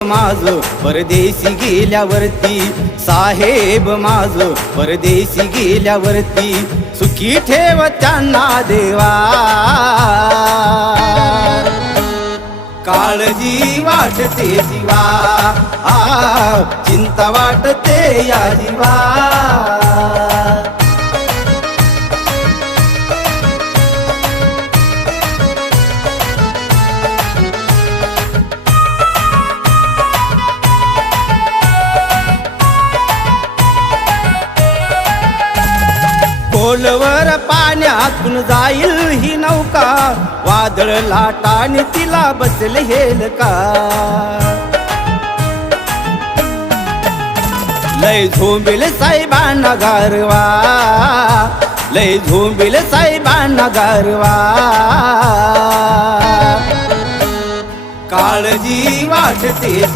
माझं परदेशी गेल्यावरती, साहेब माझं परदेशी गेल्यावरती, सुखी ठेव त्यांना देवा. काळजी वाटते जीवा, चिंता वाटते या जीवा. खोलवर पाण्यातून जाईल ही नौका, वादळ लाटाने तिला बसले हेलका. लय झोंबेल साहेबांना गारवा, लय झोंबेल साहेबांना गारवा. काळजी वाटते